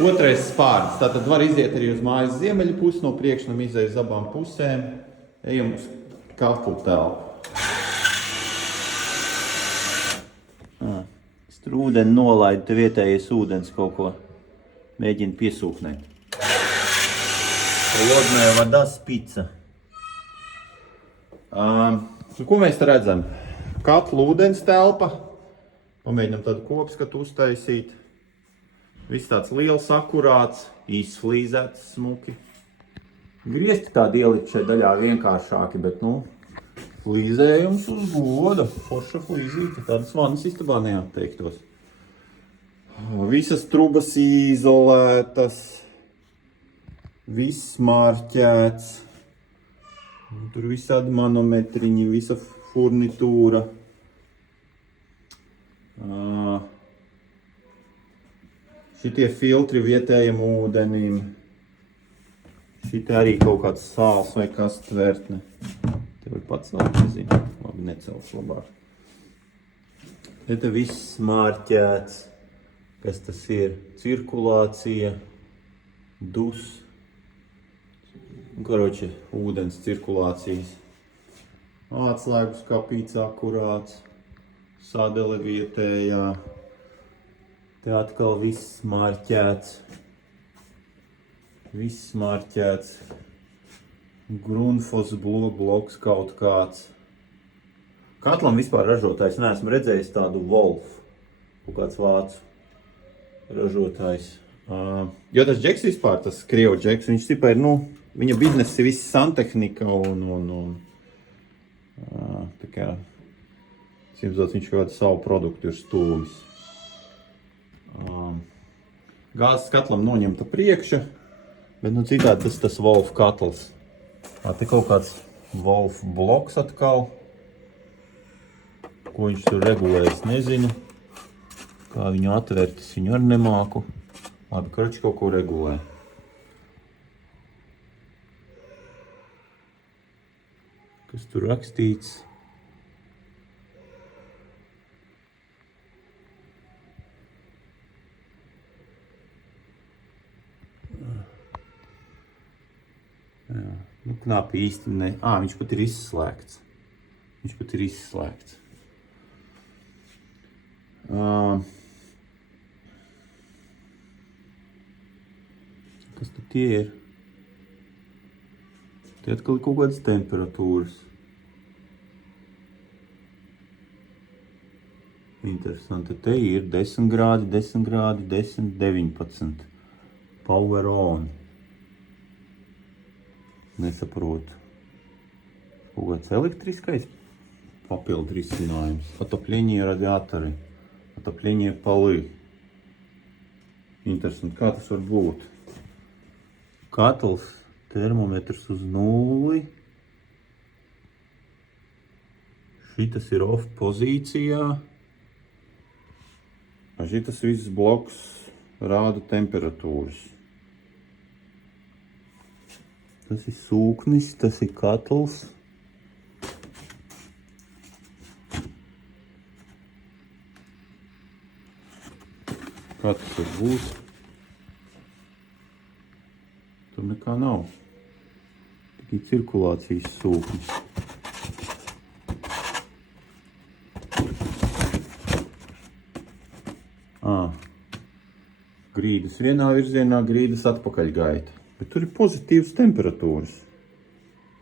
Otrais spārns. Tātad var iziet arī uz mājas ziemeļu pusi, no priekšnam izēja uz abām pusēm. Ejam uz katlu telpu. Strūdeni nolaida, te vietējais ūdens kaut ko mēģina piesūknēt. Холодная вода с пицца. Ko mēs te redzam? Katla ūdens telpa. Pamēģinam tādu kopskatu uztaisīt. Viss tāds liels, akurāts, izflīzēts smuki. Griezti tādi ielikt šai daļā vienkāršāki, bet, flīzējums uz goda. Forša flīzīte, tādas vannas istabā neatteiktos. Visas trubas izolētas. Viss marķēts. Tur visādi manometriņi, visa furnitūra. Šitie filtri vietējiem ūdenim. Šitie arī kaut kāds sāls vai kas tvērtne. Te var pats vēl nezinu. Labi, necels labāk. Te viss marķēts. Kas tas ir? Cirkulācija, dus. Karoči, ūdens cirkulācijas. Atslēgus kapīts akurāts. Sadele vietējā. Te atkal viss marķēts. Viss marķēts. Grundfos bloks kaut kāds. Katlam vispār ražotājs neesmu redzējis tādu Wolf. Kaut kāds vācu ražotājs. Jo tas džeks vispār, tas krievu džeks, viņš tipā ir, viņa biznesa ir viss santehnika un tā kā, cīmzot, viņš kaut kādu savu produktu ir stūmis. Gāzes katlam noņemta priekša, bet citādi tas Wolf katls. Te kaut kāds Wolf bloks atkal. Ko viņš tur regulējas, nezinu. Kā viņu atvērt, es viņu arī nemāku. Labi, karoči kaut ko regulē. Kas tur rakstīts? Jā, knapi īsti ne. Viņš pat ir izslēgts. Kas tad tie ir? Tie atkal ir kaut kādas temperatūras. Interesanti. Te ir 10 grādi, 10 grādi, 10, 19. Power on. Nesaprotu. Kaut kāds elektriskais papildu risinājums. Отопление радиаторы. Отопление полы. Interesanti, kā tas var būt? Katls, termometrs uz 0. Šitas ir off pozīcijā. Šitas viss bloks rāda temperatūras. Tas ir sūknis, tas ir katls. Kā tas var būt? Tur nekā nav. Tikai cirkulācijas sūknis. Grīdas vienā virzienā, grīdas atpakaļgaita. Bet tur ir pozitīvas temperatūras.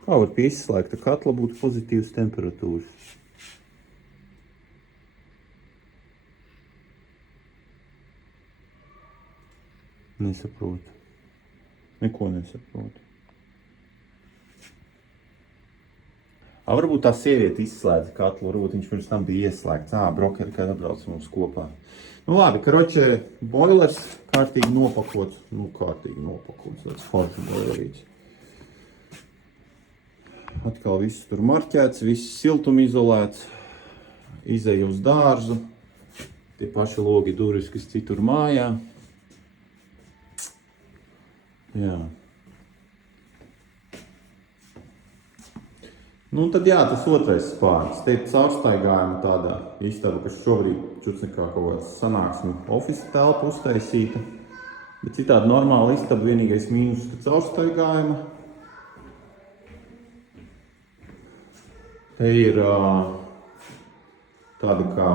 Kā var pie izslēgta katla būt pozitīvas temperatūras? Nesaprotu. Neko nesaprotu. Varbūt tā sieviete izslēdza katlu, varbūt viņš pirms tam bija ieslēgts. Brokeri, kad atbrauc mums kopā. Labi, karoči, boilers kārtīgi nopakots. Tāds forši boilerīts. Atkal viss tur marķēts, viss siltumizolēts. Izeja uz dārzu. Tie paši logi durvis, kas citur mājā. Jā. Tad tas otrais spārns. Te ir caurstaigājuma tāda istaba, kas šobrīd čucnikā kaut kāds sanāksmi ofisa telpa uztaisīta. Bet citādi normāli istaba, vienīgais mīnus, ka caurstaigājuma. Te ir tāda kā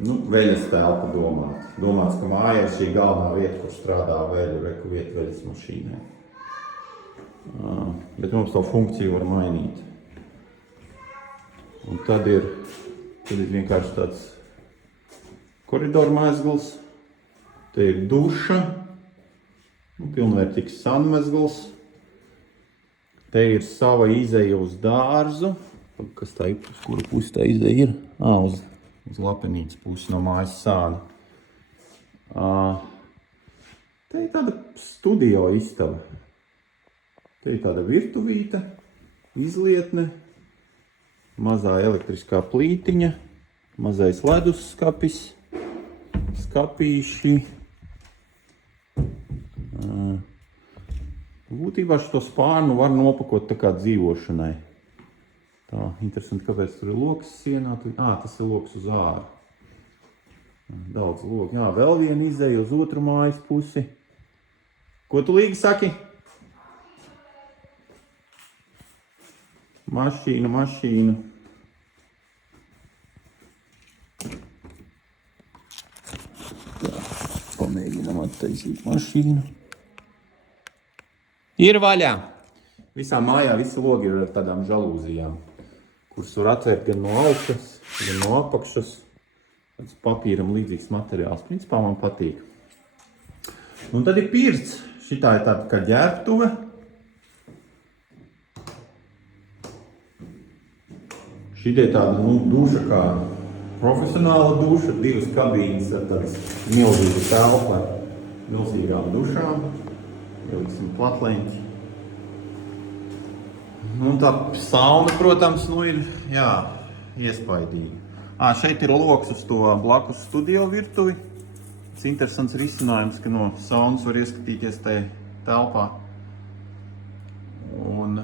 veļas telpa domāta. Domāts, ka mājā ir šī galvenā vieta, kur strādā veļu, reku vieta veļas mašīnai. Bet mums to funkciju var mainīt. Un tad ir vienkārši tāds koridoru mezgls. Te ir duša, pilnvērtīgs sanmezgls. Te ir sava izeja uz dārzu. Kas tā ir? Uz kuru pusi tā izeja ir? Uz lapenītes pusi no mājas sāna. Te ir tāda studio istaba. Te ir tāda virtuvīte, izlietne, mazā elektriskā plītiņa, mazais ledusskapis, skapīši. Būtībā šo spārnu var nopakot tā kā dzīvošanai. Tā, interesanti, kāpēc tur ir loks sienā. Tas ir loks uz āru. Daudz loku. Jā, vēl viena izeja uz otru mājas pusi. Ko tu Līga saki? Mašīnu. Tā, pamēģinām attaisīt mašīnu. Ir vaļā! Visā mājā visi logi ir ar tādām žalūzijām, kuras var atvērt gan no augšas, gan no apakšas. Tāds papīram līdzīgs materiāls. Principā man patīk. Un tad ir pirts. Šitā ir tāda kā ģērbtuve. Šitie tāda duša kā profesionāla duša. Divas kabīnes ar tādas milzīgu telpu ar milzīgām dušām. Ieliksim platleņķi. Un tā sauna, protams, ir, iespaidīga. Šeit ir loks uz to blakus studio virtuvi. Tas interesants risinājums, ka no saunas var ieskatīties tajā telpā. Un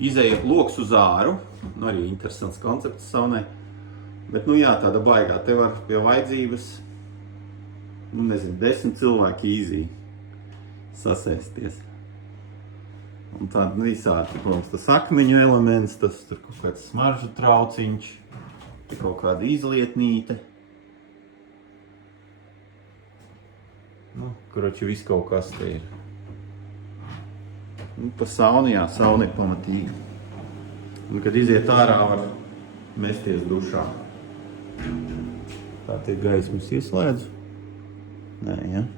izeja loks uz āru. Arī interesants koncepts saunai. Bet, tāda baigā. Te var pie vajadzības, 10 cilvēki īzī sasēsties. Un tāda visādi, protams, tas akmeņu elements, tas tur kaut kāds smaržu trauciņš, kaut kāda izlietnīte. Koroči, viss kaut kas te ir. Pa saunu, sauna ir pamatīga. Un, kad iziet ārā, var mesties dušā. Tā tie gaismas ieslēdz. Nē, ja?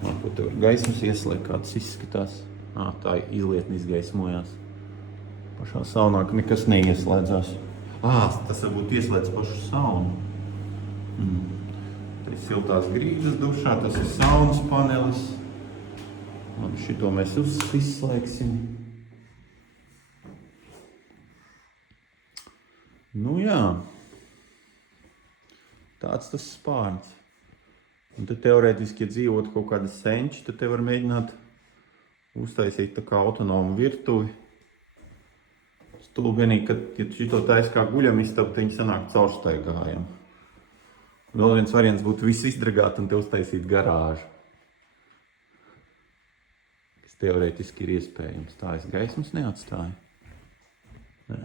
Varbūt te var gaismas ieslēgt, kā tas izskatās. Tā izlietne izgaismojās. Pašā saunā nekas neieslēdzās. Tas varbūt ieslēdz pašu saunu. Te ir siltās grīdas dušā, tas ir saunas panelis. Labi, šito mēs izslēgsim. Tāds tas spārns. Un te teorētiski, ja dzīvot kaut kāda senči, tad te var mēģināt uztaisīt tā kā autonomu virtuvi. Stulbenīgi, ka, ja šito taisa kā guļamistabu, te viņi sanāk caurstaigājam. Vēl viens variants būtu visu izdragāt un te uztaisīt garāžu. Kas teorētiski ir iespējams. Tā es gaismas neatstāju. Jā.